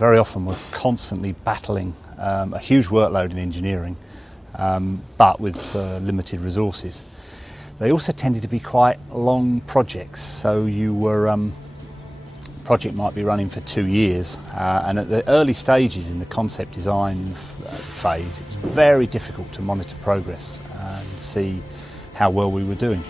very often were constantly battling a huge workload in engineering, but with limited resources. They also tended to be quite long projects, so project might be running for 2 years, and at the early stages in the concept design phase, it was very difficult to monitor progress and see how well we were doing.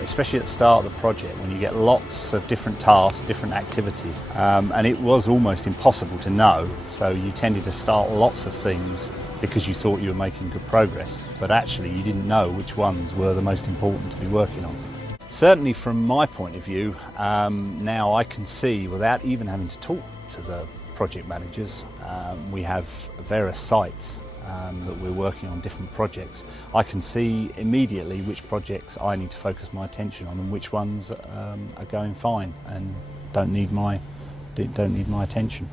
Especially at the start of the project, when you get lots of different tasks, different activities, and it was almost impossible to know, so you tended to start lots of things because you thought you were making good progress, but actually you didn't know which ones were the most important to be working on. Certainly from my point of view, now I can see, without even having to talk to the project managers, we have various sites that we're working on different projects. I can see immediately which projects I need to focus my attention on and which ones are going fine and don't need my attention.